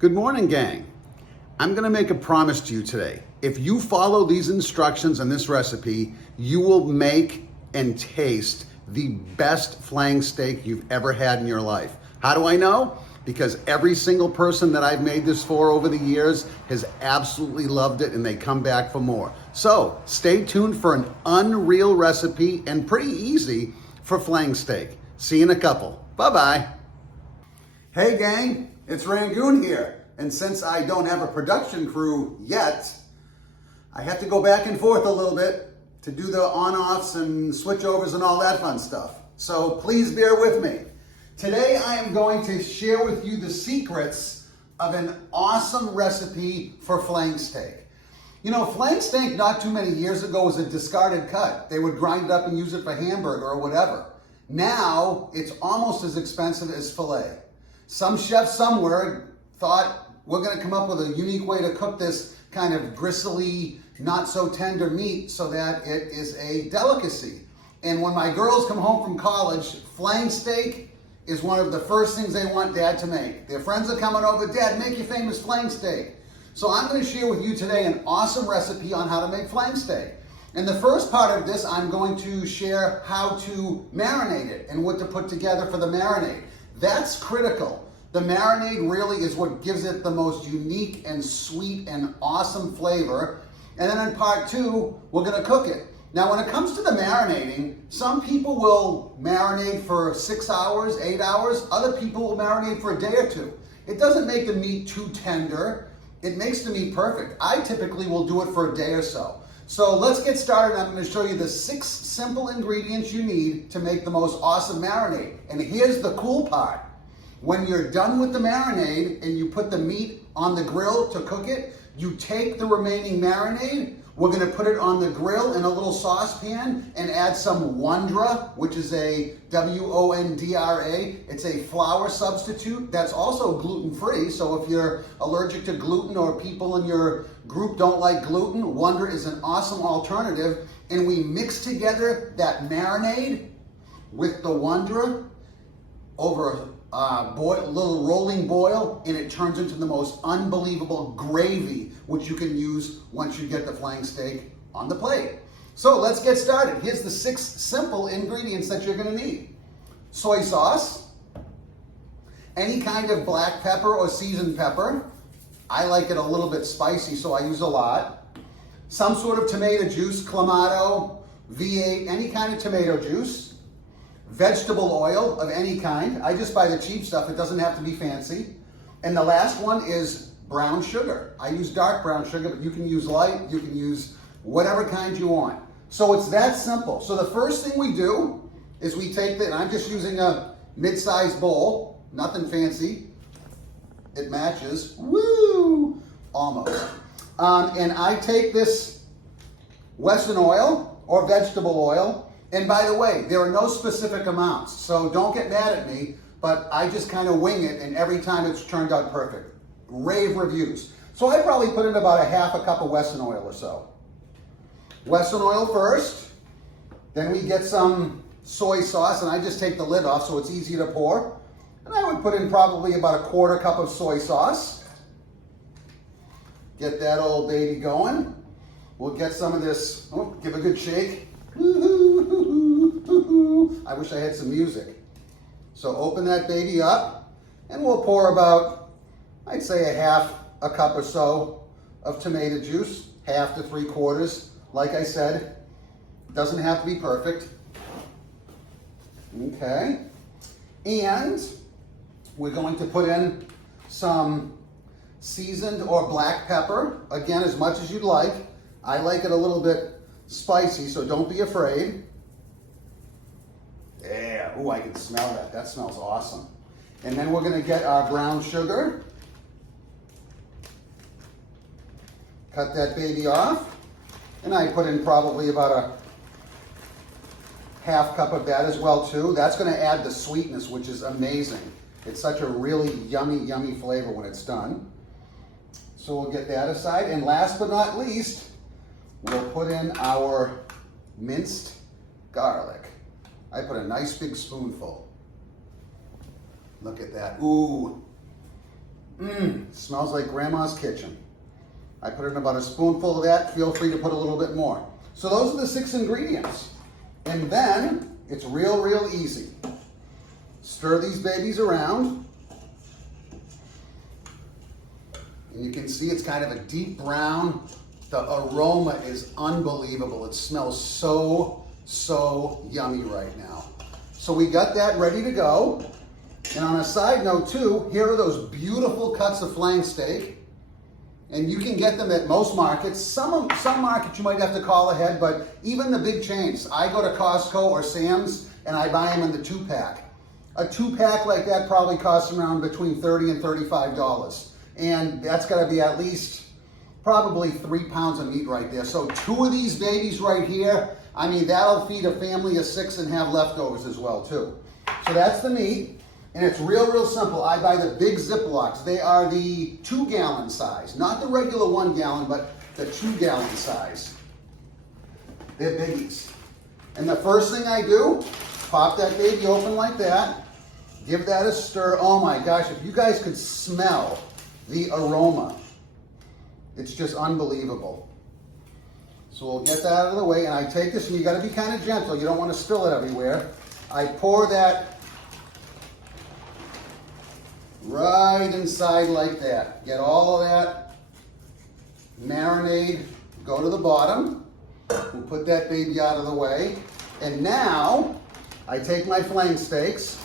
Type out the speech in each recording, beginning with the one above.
Good morning, gang. I'm gonna make a promise to you today. If you follow these instructions and this recipe, you will make and taste the best flank steak you've ever had in your life. How do I know? Because every single person that I've made this for over the years has absolutely loved it and they come back for more. So stay tuned for an unreal recipe and pretty easy for flank steak. See you in a couple. Bye-bye. Hey gang, it's Rangoon here. And since I don't have a production crew yet, I have to go back and forth a little bit to do the on-offs and switchovers and all that fun stuff. So please bear with me. Today I am going to share with you the secrets of an awesome recipe for flank steak. You know, flank steak not too many years ago was a discarded cut. They would grind it up and use it for hamburger or whatever. Now it's almost as expensive as filet. Some chef somewhere thought, we're gonna come up with a unique way to cook this kind of gristly, not so tender meat so that it is a delicacy. And when my girls come home from college, flank steak is one of the first things they want Dad to make. Their friends are coming over, Dad, make your famous flank steak. So I'm gonna share with you today an awesome recipe on how to make flank steak. In the first part of this, I'm going to share how to marinate it and what to put together for the marinade. That's critical. The marinade really is what gives it the most unique and sweet and awesome flavor. And then in part two, we're gonna cook it. Now, when it comes to the marinating, some people will marinate for 6 hours, 8 hours. Other people will marinate for a day or two. It doesn't make the meat too tender. It makes the meat perfect. I typically will do it for a day or so. So let's get started. I'm gonna show you the 6 simple ingredients you need to make the most awesome marinade. And here's the cool part. When you're done with the marinade and you put the meat on the grill to cook it, you take the remaining marinade, we're gonna put it on the grill in a little saucepan and add some Wondra, which is a W-O-N-D-R-A. It's a flour substitute that's also gluten-free, so if you're allergic to gluten or people in your group don't like gluten, Wondra is an awesome alternative. And we mix together that marinade with the Wondra over a little rolling boil, and it turns into the most unbelievable gravy, which you can use once you get the flank steak on the plate. So let's get started. Here's the 6 simple ingredients that you're gonna need. Soy sauce, any kind of black pepper or seasoned pepper. I like it a little bit spicy, so I use a lot. Some sort of tomato juice, Clamato, V8, any kind of tomato juice. Vegetable oil of any kind. I just buy the cheap stuff. It doesn't have to be fancy. And the last one is brown sugar. I use dark brown sugar, but you can use light. You can use whatever kind you want. So it's that simple. So the first thing we do is we take and I'm just using a mid-sized bowl, nothing fancy. It matches, woo, almost. And I take this Western oil or vegetable oil. And by the way, there are no specific amounts, so don't get mad at me, but I just kind of wing it, and every time it's turned out perfect. Rave reviews. So I probably put in about a half a cup of Western oil or so. Western oil first, then we get some soy sauce, and I just take the lid off so it's easy to pour. And I would put in probably about a 1/4 cup of soy sauce. Get that old baby going. We'll get some of this, give a good shake. I wish I had some music. So open that baby up and we'll pour about, I'd say a half a cup or so of tomato juice, 1/2 to 3/4. Like I said, doesn't have to be perfect. Okay. And we're going to put in some seasoned or black pepper. Again, as much as you'd like. I like it a little bit spicy, so don't be afraid. Yeah, ooh, I can smell that. That smells awesome. And then we're gonna get our brown sugar. Cut that baby off. And I put in probably about a 1/2 cup of that as well too. That's gonna add the sweetness, which is amazing. It's such a really yummy, yummy flavor when it's done. So we'll get that aside. And last but not least, we'll put in our minced garlic. I put a nice 1 big spoonful. Look at that. Ooh. Smells like grandma's kitchen. I put in about a spoonful of that. Feel free to put a little bit more. So those are the 6 ingredients. And then it's real easy. Stir these babies around. And you can see it's kind of a deep brown. The aroma is unbelievable. It smells so yummy right now. So we got that ready to go. And on a side note too, here are those beautiful cuts of flank steak. And you can get them at most markets. Some markets you might have to call ahead, but even the big chains. I go to Costco or Sam's and I buy them in the 2-pack. A 2-pack like that probably costs around between $30 and $35. And that's gotta be at least probably 3 pounds of meat right there. So 2 of these babies right here, I mean, that'll feed a family of 6 and have leftovers as well too. So that's the meat. And it's real simple. I buy the big Ziplocs. They are the 2-gallon size, not the regular 1 gallon, but the 2-gallon size. They're biggies. And the first thing I do, pop that baby open like that, give that a stir. Oh my gosh, if you guys could smell the aroma, it's just unbelievable. So we'll get that out of the way, and I take this, and you gotta be kind of gentle. You don't want to spill it everywhere. I pour that right inside like that. Get all of that marinade, go to the bottom. We'll put that baby out of the way. And now, I take my flank steaks.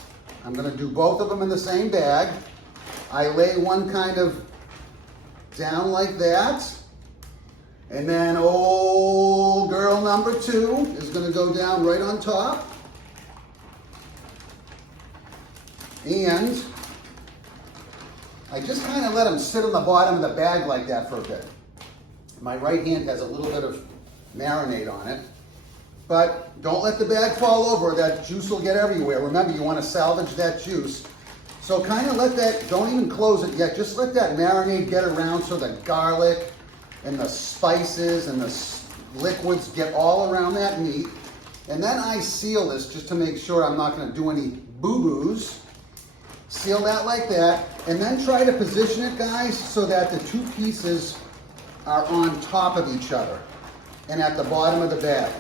I'm gonna do both of them in the same bag. I lay one kind of down like that. And then old girl number 2 is gonna go down right on top. And I just kind of let them sit on the bottom of the bag like that for a bit. My right hand has a little bit of marinade on it. But don't let the bag fall over, that juice will get everywhere. Remember, you want to salvage that juice. So kind of let that, don't even close it yet, just let that marinade get around so the garlic and the spices and the liquids get all around that meat. And then I seal this just to make sure I'm not going to do any boo-boos. Seal that like that, and then try to position it, guys, so that the 2 pieces are on top of each other and at the bottom of the bag.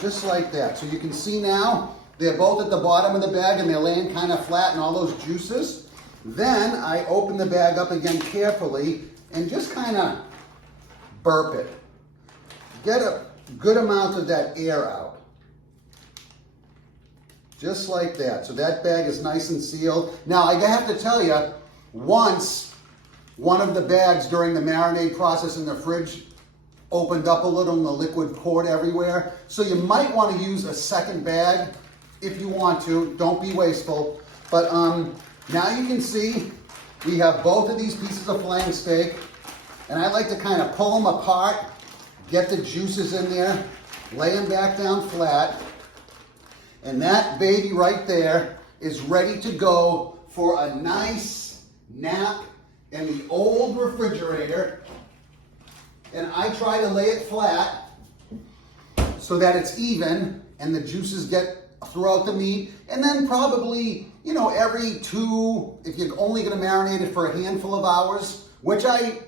Just like that. So you can see now, they're both at the bottom of the bag and they're laying kind of flat in all those juices. Then I open the bag up again carefully and just kind of burp it. Get a good amount of that air out. Just like that. So that bag is nice and sealed. Now, I have to tell you, once one of the bags during the marinade process in the fridge opened up a little and the liquid poured everywhere. So you might want to use a second bag if you want to. Don't be wasteful. But now you can see we have both of these pieces of flank steak. And I like to kind of pull them apart, get the juices in there, lay them back down flat. And that baby right there is ready to go for a nice nap in the old refrigerator. And I try to lay it flat so that it's even and the juices get throughout the meat. And then probably, you know, every 2, if you're only gonna marinate it for a handful of hours, which I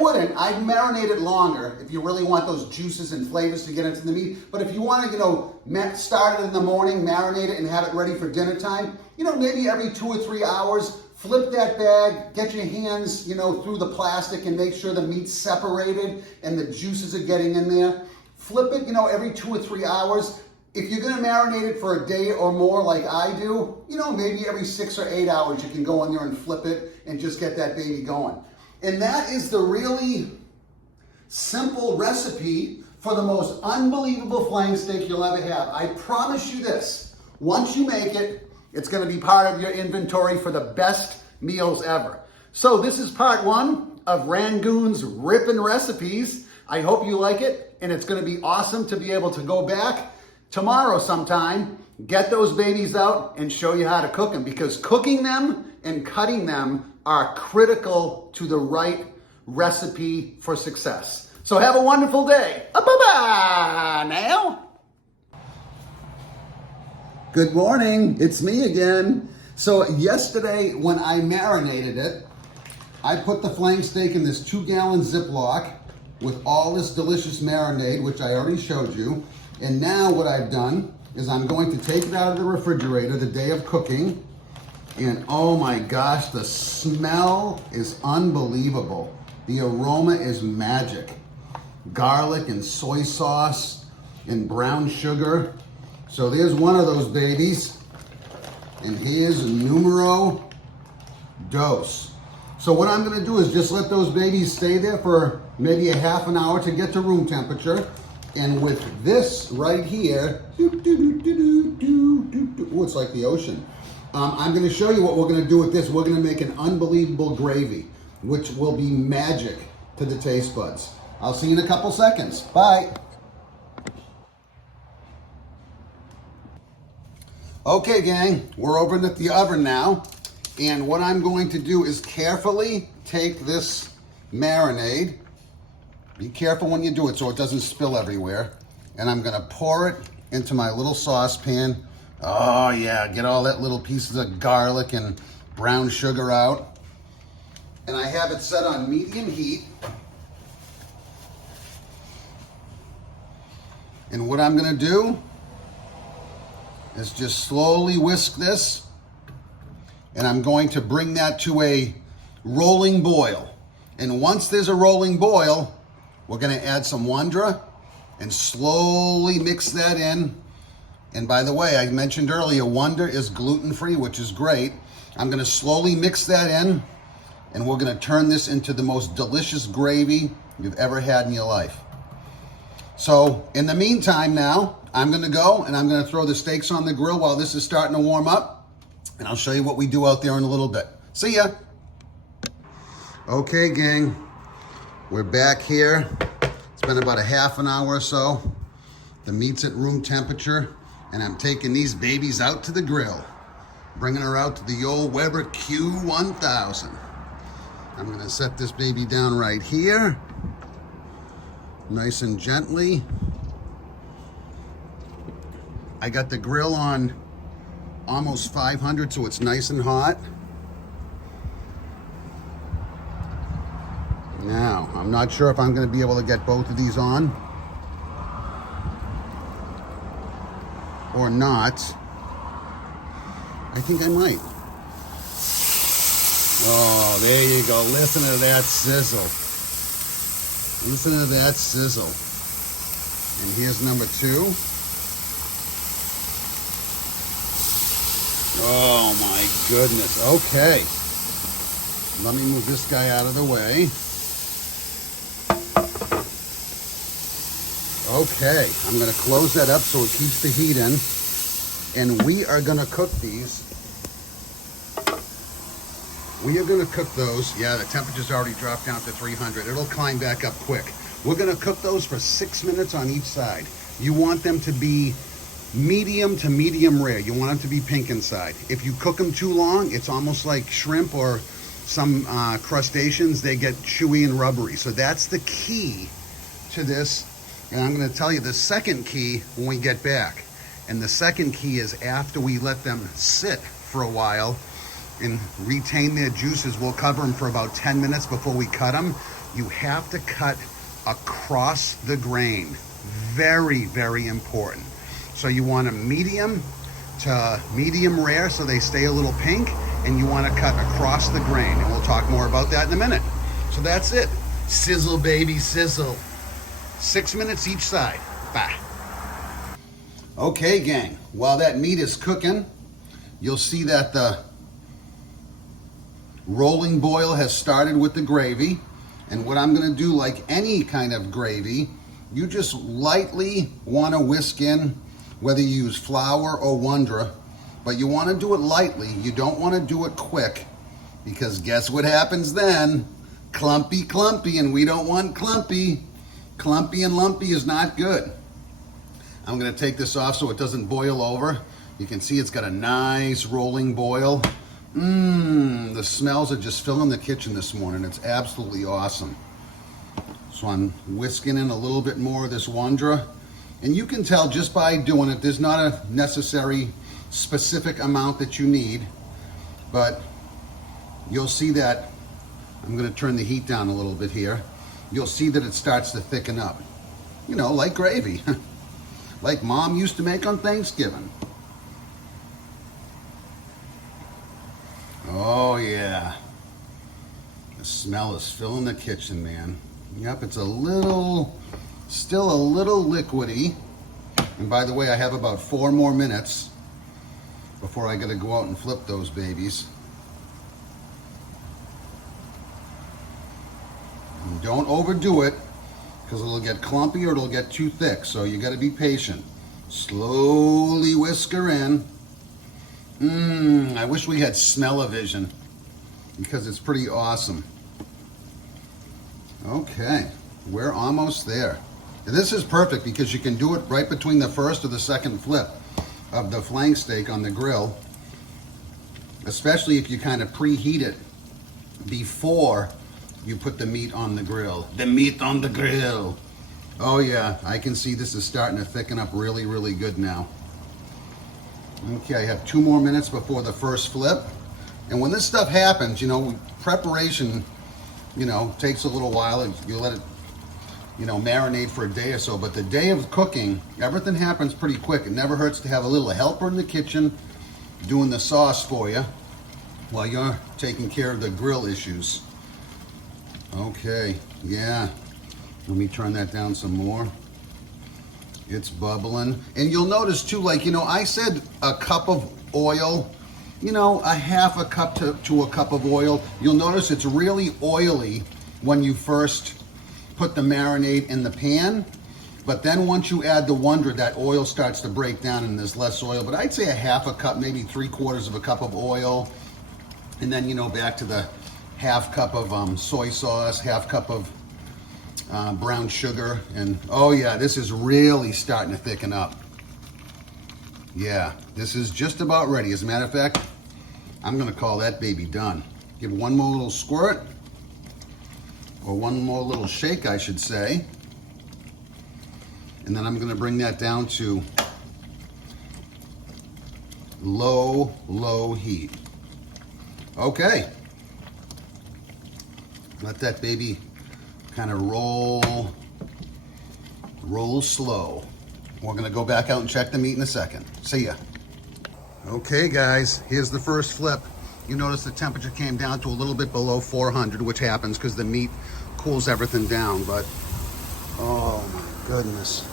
wouldn't. I'd marinate it longer if you really want those juices and flavors to get into the meat. But if you want to, you know, start it in the morning, marinate it, and have it ready for dinner time, you know, maybe every 2 or 3 hours, flip that bag, get your hands, you know, through the plastic and make sure the meat's separated and the juices are getting in there. Flip it, you know, every 2 or 3 hours. If you're going to marinate it for a day or more like I do, you know, maybe every 6 or 8 hours you can go in there and flip it and just get that baby going. And that is the really simple recipe for the most unbelievable flank steak you'll ever have. I promise you this, once you make it, it's going to be part of your inventory for the best meals ever. So this is part 1 of Rangoon's Rippin' Recipes. I hope you like it, and it's going to be awesome to be able to go back tomorrow sometime, get those babies out, and show you how to cook them, because cooking them and cutting them are critical to the right recipe for success. So have a wonderful day. Bye-bye now. Good morning, it's me again. So yesterday when I marinated it, I put the flank steak in this 2-gallon Ziploc with all this delicious marinade, which I already showed you. And now what I've done is I'm going to take it out of the refrigerator the day of cooking. And oh my gosh, the smell is unbelievable. The aroma is magic. Garlic and soy sauce and brown sugar. So there's one of those babies. And here's numero dos. So what I'm gonna do is just let those babies stay there for maybe a half an hour to get to room temperature. And with this right here, oh, it's like the ocean. I'm gonna show you what we're gonna do with this. We're gonna make an unbelievable gravy, which will be magic to the taste buds. I'll see you in a couple seconds. Bye. Okay, gang, we're over at the oven now. And what I'm going to do is carefully take this marinade. Be careful when you do it so it doesn't spill everywhere. And I'm gonna pour it into my little saucepan. Oh yeah, get all that little pieces of garlic and brown sugar out. And I have it set on medium heat. And what I'm gonna do is just slowly whisk this. And I'm going to bring that to a rolling boil. And once there's a rolling boil, we're gonna add some Wondra and slowly mix that in. And by the way, I mentioned earlier, Wondra is gluten-free, which is great. I'm gonna slowly mix that in, and we're gonna turn this into the most delicious gravy you've ever had in your life. So in the meantime now, I'm gonna go and I'm gonna throw the steaks on the grill while this is starting to warm up. And I'll show you what we do out there in a little bit. See ya. Okay, gang, we're back here. It's been about a half an hour or so. The meat's at room temperature, and I'm taking these babies out to the grill, bringing her out to the old Weber Q1000. I'm gonna set this baby down right here, nice and gently. I got the grill on almost 500, so it's nice and hot. Now, I'm not sure if I'm gonna be able to get both of these on or not. I think I might. Oh, there you go. Listen to that sizzle. Listen to that sizzle. And here's number 2. Oh my goodness. Okay. Let me move this guy out of the way. Okay, I'm gonna close that up so it keeps the heat in. And we are gonna cook these. We are gonna cook those. Yeah, the temperature's already dropped down to 300. It'll climb back up quick. We're gonna cook those for 6 minutes on each side. You want them to be medium to medium rare. You want them to be pink inside. If you cook them too long, it's almost like shrimp or some crustaceans. They get chewy and rubbery. So that's the key to this. And I'm going to tell you the second key when we get back. And the second key is after we let them sit for a while and retain their juices, we'll cover them for about 10 minutes before we cut them. You have to cut across the grain. Very, very important. So you want a medium to medium rare so they stay a little pink, and you want to cut across the grain. And we'll talk more about that in a minute. So that's it. Sizzle, baby, sizzle. 6 minutes each side. Bye. Okay, gang. While that meat is cooking, you'll see that the rolling boil has started with the gravy. And what I'm going to do, like any kind of gravy, you just lightly want to whisk in, whether you use flour or Wondra, but you want to do it lightly. You don't want to do it quick, because guess what happens then? Clumpy, clumpy, and we don't want clumpy. Clumpy and lumpy is not good. I'm going to take this off so it doesn't boil over. You can see it's got a nice rolling boil. The smells are just filling the kitchen this morning. It's absolutely awesome. So I'm whisking in a little bit more of this Wondra. And you can tell just by doing it, there's not a necessary specific amount that you need. but you'll see that, I'm gonna turn the heat down a little bit here. You'll see that it starts to thicken up. You know, like gravy, like Mom used to make on Thanksgiving. Oh yeah, the smell is filling the kitchen, man. Yep, it's still a little liquidy. And by the way, I have about 4 more minutes before I gotta go out and flip those babies. And don't overdo it, because it'll get clumpy or it'll get too thick. So you gotta be patient. Slowly whisk her in. I wish we had smell-o-vision, because it's pretty awesome. Okay, we're almost there. And this is perfect because you can do it right between the first or the second flip of the flank steak on the grill, especially if you kind of preheat it before you put the meat on the grill. The meat on the grill. Oh yeah, I can see this is starting to thicken up really, really good now. Okay, I have 2 more minutes before the first flip. And when this stuff happens, you know, preparation, you know, takes a little while, and you let it, you know, marinate for a day or so. But the day of cooking, everything happens pretty quick. It never hurts to have a little helper in the kitchen doing the sauce for you while you're taking care of the grill issues. Okay, yeah. Let me turn that down some more. It's bubbling. And you'll notice too, like, you know, I said a cup of oil, you know, a half a cup to a cup of oil. You'll notice it's really oily when you first put the marinade in the pan, but then once you add the Wondra, that oil starts to break down and there's less oil. But I'd say a half a cup, maybe 3/4 of a cup of oil, and then, you know, back to the half cup of soy sauce, half cup of brown sugar. And oh yeah, this is really starting to thicken up. Yeah, this is just about ready. As a matter of fact, I'm gonna call that baby done. Give one more little squirt, or one more little shake, I should say. And then I'm gonna bring that down to low heat. Okay. Let that baby kind of roll slow. We're gonna go back out and check the meat in a second. See ya. Okay guys, here's the first flip. You notice the temperature came down to a little bit below 400, which happens because the meat cools everything down, but oh my goodness.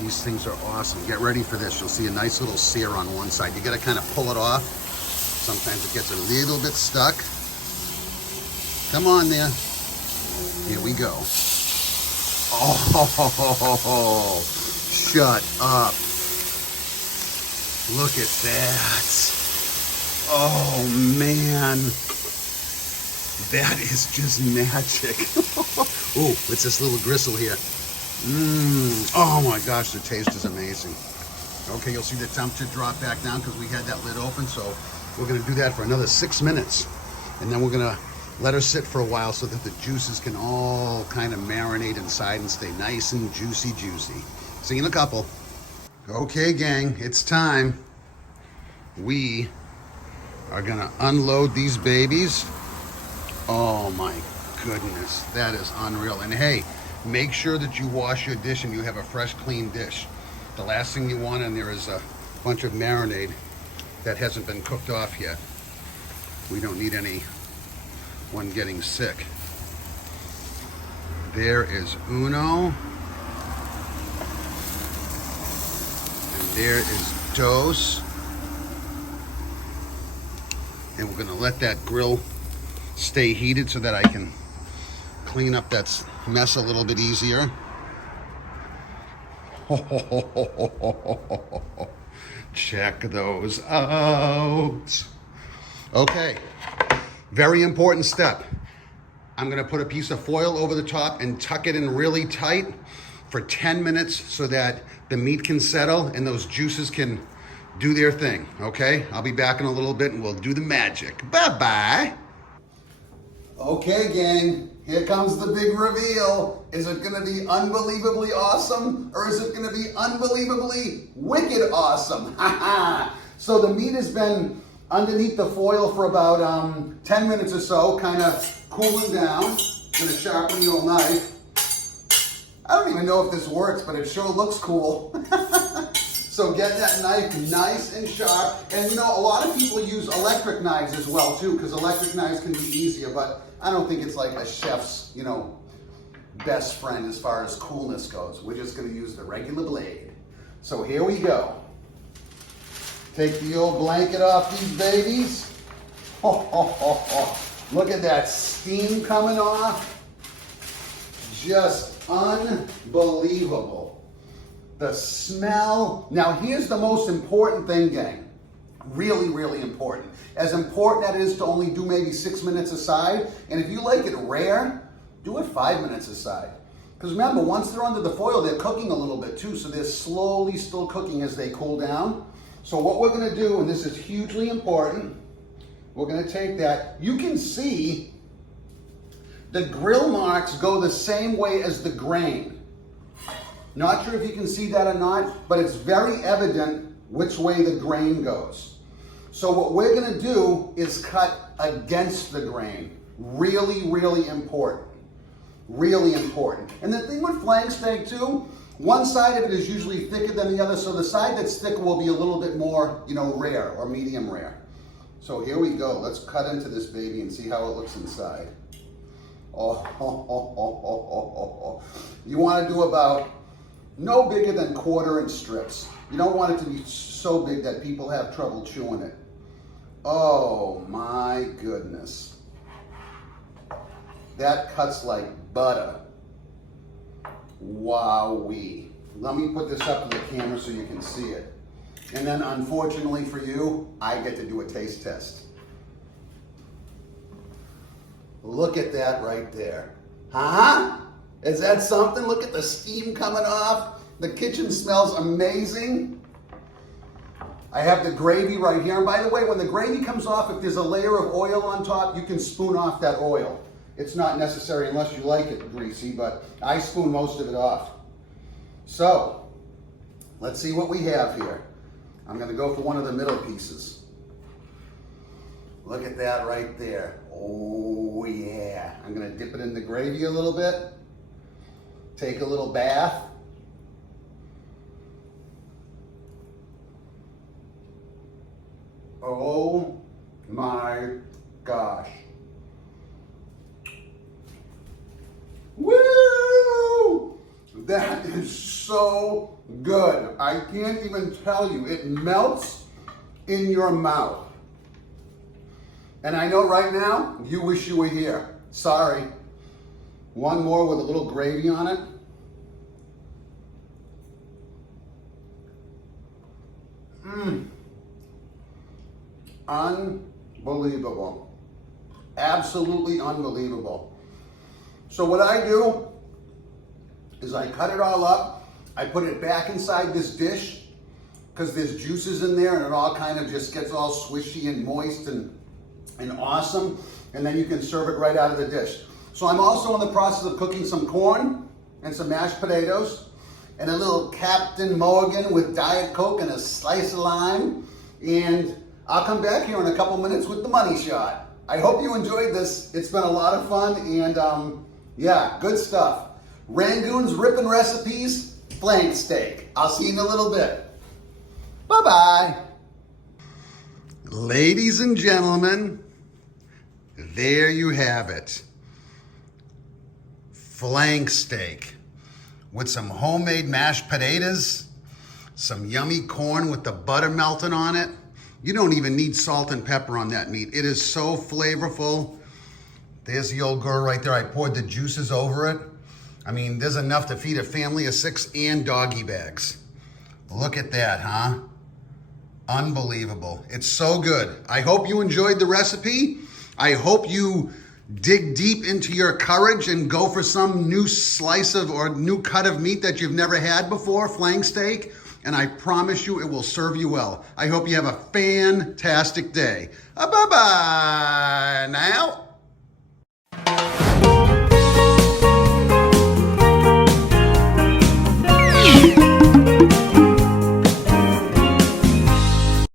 These things are awesome. Get ready for this. You'll see a nice little sear on one side. You gotta kind of pull it off. Sometimes it gets a little bit stuck. Come on there. Here we go. Oh, shut up. Look at that. Oh man. That is just magic. Oh, it's this little gristle here. Oh my gosh, the taste is amazing. Okay, you'll see the temperature drop back down because we had that lid open, so we're gonna do that for another 6 minutes. And then we're gonna let her sit for a while so that the juices can all kind of marinate inside and stay nice and juicy. See you in a couple. Okay, gang, it's time. We are gonna unload these babies. Oh my goodness, that is unreal. And hey, make sure that you wash your dish and you have a fresh, clean dish. The last thing you want in there is a bunch of marinade that hasn't been cooked off yet. We don't need anyone getting sick. There is uno. And there is dos. And we're gonna let that grill stay heated so that I can clean up that mess a little bit easier. Check those out. Okay, very important step. I'm gonna put a piece of foil over the top and tuck it in really tight for 10 minutes so that the meat can settle and those juices can do their thing, okay? I'll be back in a little bit and we'll do the magic. Bye-bye. Okay, gang, here comes the big reveal. Is it gonna be unbelievably awesome or is it gonna be unbelievably wicked awesome? So the meat has been underneath the foil for about 10 minutes or so, kind of cooling down. Gonna sharpen the old knife. I don't even know if this works, but it sure looks cool. So get that knife nice and sharp. And you know, a lot of people use electric knives as well too, because electric knives can be easier, but I don't think it's like a chef's, you know, best friend as far as coolness goes. We're just gonna use the regular blade. So here we go. Take the old blanket off these babies. Look at that steam coming off. Just unbelievable. The smell. Now here's the most important thing, gang. Really, really important. As important that is to only do maybe 6 minutes aside. And if you like it rare, do it 5 minutes aside. Because remember, once they're under the foil, they're cooking a little bit too. So they're slowly still cooking as they cool down. So what we're gonna do, and this is hugely important, we're gonna take that. You can see the grill marks go the same way as the grain. Not sure if you can see that or not, but it's very evident which way the grain goes. So what we're gonna do is cut against the grain. Really, really important. Really important. And the thing with flank steak too, one side of it is usually thicker than the other, so the side that's thicker will be a little bit more, you know, rare or medium rare. So here we go. Let's cut into this baby and see how it looks inside. You want to do about no bigger than 1/4 strips. You don't want it to be so big that people have trouble chewing it. Oh my goodness. That cuts like butter. Wowee. Let me put this up to the camera so you can see it. And then unfortunately for you, I get to do a taste test. Look at that right there. Huh? Is that something? Look at the steam coming off. The kitchen smells amazing. I have the gravy right here. And by the way, when the gravy comes off, if there's a layer of oil on top, you can spoon off that oil. It's not necessary unless you like it greasy, but I spoon most of it off. So, let's see what we have here. I'm gonna go for one of the middle pieces. Look at that right there. Oh yeah. I'm gonna dip it in the gravy a little bit. Take a little bath. Oh my gosh. Woo! That is so good. I can't even tell you. It melts in your mouth. And I know right now, you wish you were here. Sorry. One more with a little gravy on it. Unbelievable. Absolutely unbelievable. So what I do is I cut it all up. I put it back inside this dish because there's juices in there and it all kind of just gets all swishy and moist and awesome. And then you can serve it right out of the dish. So I'm also in the process of cooking some corn and some mashed potatoes and a little Captain Morgan with Diet Coke and a slice of lime. And I'll come back here in a couple minutes with the money shot. I hope you enjoyed this. It's been a lot of fun and yeah, good stuff. Rangoon's Rippin' Recipes, flank steak. I'll see you in a little bit. Bye-bye. Ladies and gentlemen, there you have it. Flank steak with some homemade mashed potatoes, some yummy corn with the butter melting on it. You don't even need salt and pepper on that meat. It is so flavorful. There's the old girl right there. I poured the juices over it. I mean, there's enough to feed a family of 6 and doggy bags. Look at that, huh? Unbelievable. It's so good. I hope you enjoyed the recipe. I hope you dig deep into your courage and go for some new slice of or new cut of meat that you've never had before, flank steak. And I promise you it will serve you well. I hope you have a fantastic day. Bye-bye now.